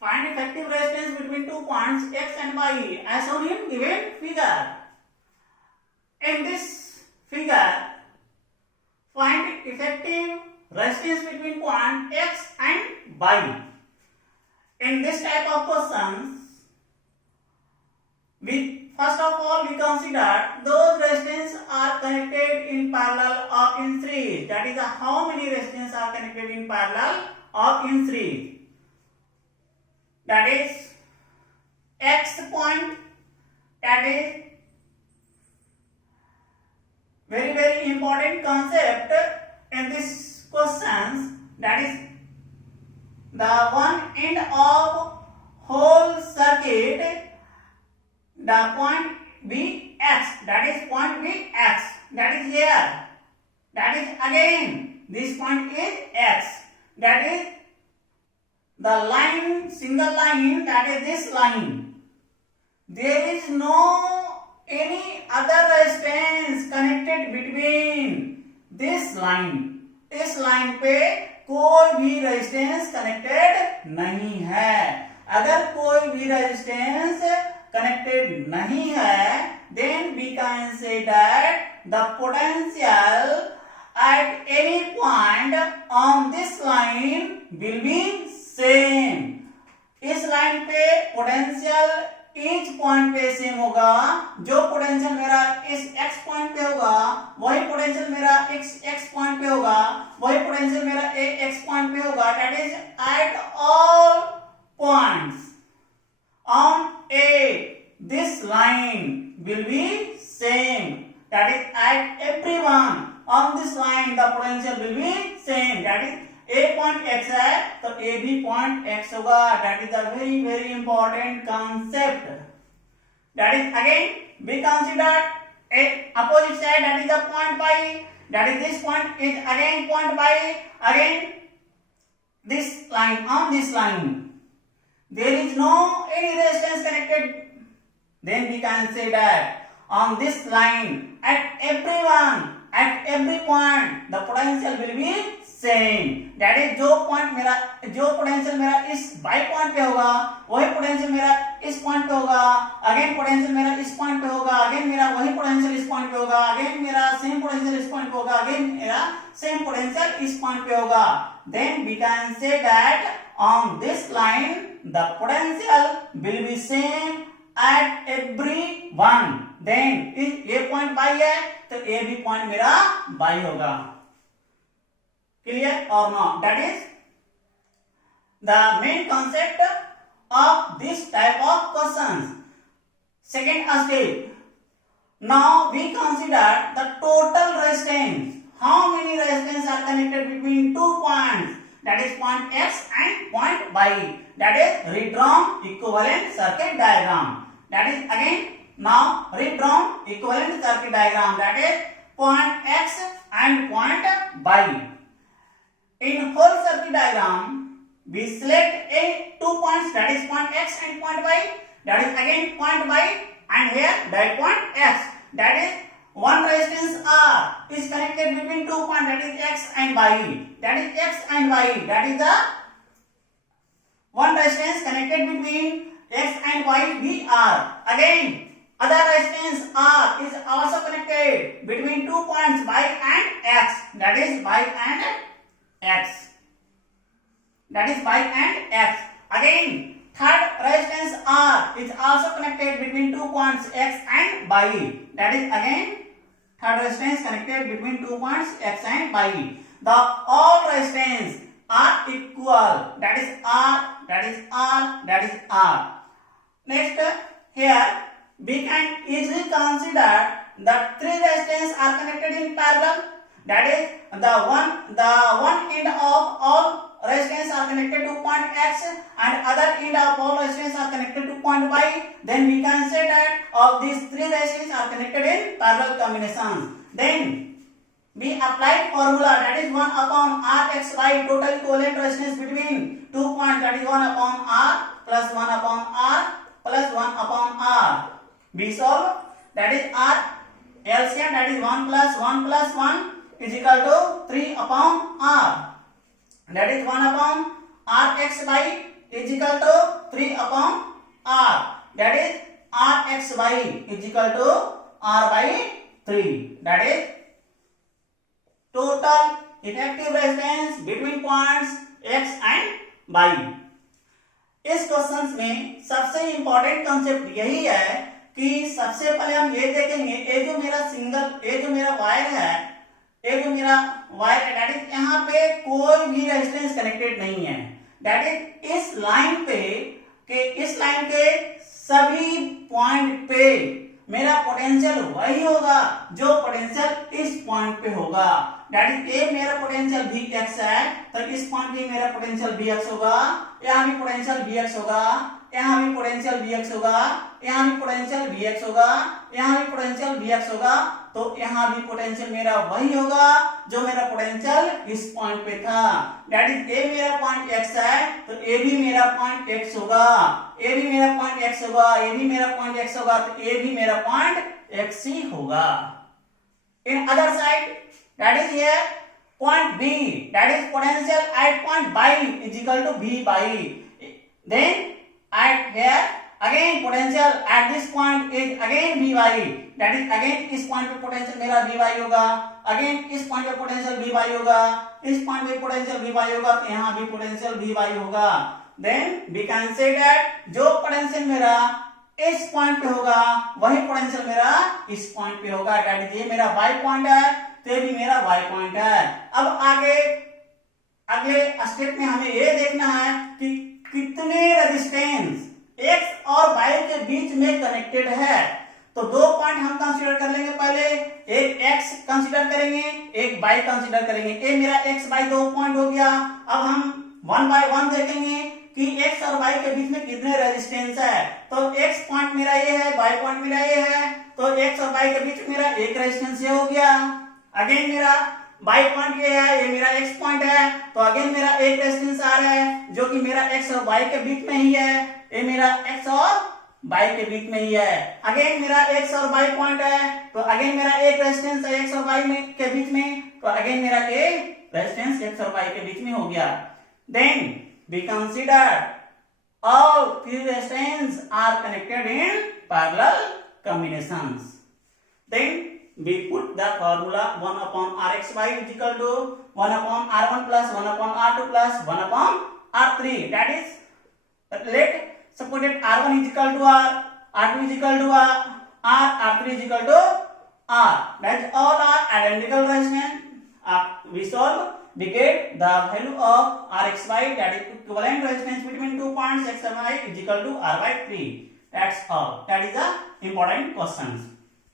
Find effective resistance between 2 points x and y as shown in given figure. In this figure, find effective resistance between point x and y. In this type of questions, first of all we consider those resistance are connected in parallel or in series. That is how many resistance are connected in parallel or in series. That is x point, that is very important concept in this questions. That is the one end of whole circuit, the point B x, that is point B x, that is here, that is again this point is x, that is the line, single line, that is this line. There is no any other resistance connected between this line. इस line पे कोई भी resistance connected नहीं है. अगर कोई भी resistance connected nahi hai, then we can say that the potential at any point on this line will be same. इस लाइन पे पोटेंशियल ईच पॉइंट पे सेम होगा. जो पोटेंशियल मेरा इस x पॉइंट पे होगा वही पोटेंशियल मेरा x पॉइंट पे होगा, वही पोटेंशियल मेरा x पॉइंट पे होगा. That is at all points on A, this line will be same. That is at everyone on this line the potential will be same. That is A point x है तो A B point x होगा. That is a very important concept. That is again we consider a opposite side, that is the point y. That is this point is again point y. Again this line, on this line there is no any resistance connected. Then we can say that on this line at everyone, at every point the potential will be same. That is जो potential मेरा इस y point पे होगा वही potential मेरा इस point पे होगा. अगेन पोटेंशियल मेरा इस पॉइंट पे होगा, अगेन मेरा वही पोटेंशियल इस पॉइंट पे होगा, अगेन मेरा सेम पोटेंशियल इस पॉइंट पे होगा, अगेन मेरा सेम पोटेंशियल इस पॉइंट पे होगा. Then we can say that on this line the potential will be same at every one. Then इस A पॉइंट y है तो A B पॉइंट मेरा y होगा. Clear or not? That is the main concept of this type of questions. Second step. Now we consider the total resistance. How many resistance are connected between two points? That is point x and point y. That is redrawn equivalent circuit diagram. That is again now redrawn equivalent circuit diagram. That is point x and point y. In whole circuit diagram, we select a 2 points, that is point x and point y. That is again point y, and here that point x. That is one resistance R is connected between 2 points, that is x and y. That is x and y. That is the one resistance connected between x and y, VR. Again, other resistance R is also connected between 2 points y and x. That is y and x. That is y and x. Again, third resistance R is also connected between 2 points x and y. That is again third resistance connected between 2 points x and y. The all resistance are equal. That is R. That is R. That is R. Next, here we can easily consider the three resistances are connected in parallel. That is the one end of all resistance are connected to point x and other end of all resistance are connected to point y. Then we can say that all these three resistances are connected in parallel combinations. Then we apply formula, that is 1 upon Rxy, total equivalent resistance between 2 points, that is 1 upon R plus 1 upon R plus 1 upon R. We solve, that is R LCM, that is 1 plus 1 is equal to 3 upon R. That is 1 upon Rxy is equal to upon R. That is Rxy is equal to R by 3. That is total effective resistance between points X and Y. इस question में सबसे important concept यही है कि सबसे पहले हम ये देखेंगे, ये जो मेरा वायर है, ये जो मेरा वायर है, दैट इज यहाँ पे कोई भी रेजिस्टेंस कनेक्टेड नहीं है। दैट इज इस लाइन के सभी पॉइंट पे मेरा पोटेंशियल वही होगा जो पोटेंशियल इस पॉइंट पे होगा। दैट इज ए मेरा पोटेंशियल Vx है, तो इस पॉइंट पे मेरा पोटेंशियल Vx होगा, यहाँ भी पोटेंशियल Vx होगा, यहाँ भी पोटेंशियल Vx होगा, यहाँ भी पोटेंशियल Vx होगा, यहाँ भी पोटेंशियल Vx होगा, तो यहाँ भी पोटेंशियल मेरा वही होगा जो मेरा पोटेंशियल इस पॉइंट पे था। दैट इज ए मेरा पॉइंट x है, तो ए भी मेरा पॉइंट x होगा, ए भी मेरा पॉइंट x होगा, ए भी मेरा पॉइंट x होगा, तो ए भी मेरा पॉइंट x ही होगा। In other side that is here point B, that is potential at point Y is equal to V by E. Then at here again potential at this point is again V by E. That is again इस point पे potential मेरा V by होगा, again इस point पे potential V by होगा, इस point पे potential V by होगा, तो यहाँ भी potential V by होगा। Then we can say that जो potential मेरा इस पॉइंट पे होगा वही पोटेंशियल मेरा इस पॉइंट पे होगा। दैट इज ये मेरा y पॉइंट है, तो ये भी मेरा y पॉइंट है। अब आगे अगले स्टेप में हमें ये देखना है कि कितने रेजिस्टेंस x और y के बीच में कनेक्टेड है। तो दो पॉइंट हम कंसीडर कर लेंगे, पहले एक x कंसीडर करेंगे, एक y कंसीडर करेंगे। ये मेरा x y दो पॉइंट हो गया। अब हम 1 by 1 देखेंगे कि x और y के बीच में कितने रेजिस्टेंस है। तो x पॉइंट मेरा ये है, y पॉइंट मेरा ये है, तो x और y के बीच मेरा एक रेजिस्टेंस ये हो गया। अगेन मेरा y पॉइंट ये है, ये मेरा x पॉइंट है, तो अगेन मेरा एक रेजिस्टेंस आ रहा है जो कि मेरा x और y के बीच में ही है, ये मेरा x और y के बीच में ही है। अगेन मेरा x और y पॉइंट है, तो अगेन मेरा एक रेजिस्टेंस है x और y में के बीच में, तो अगेन मेरा एक रेजिस्टेंस x और y के बीच में हो गया। Then we consider all three resistance are connected in parallel combinations. Then we put the formula 1 upon Rxy is equal to 1 upon R1 plus 1 upon R2 plus 1 upon R3. That is, let suppose that R1 is equal to R, R2 is equal to R, R3 is equal to R. That all are identical resistance. We solve. We get the value of Rxy, that is equivalent resistance between 2 points X and Y is equal to R by 3. That's all. That is the important questions.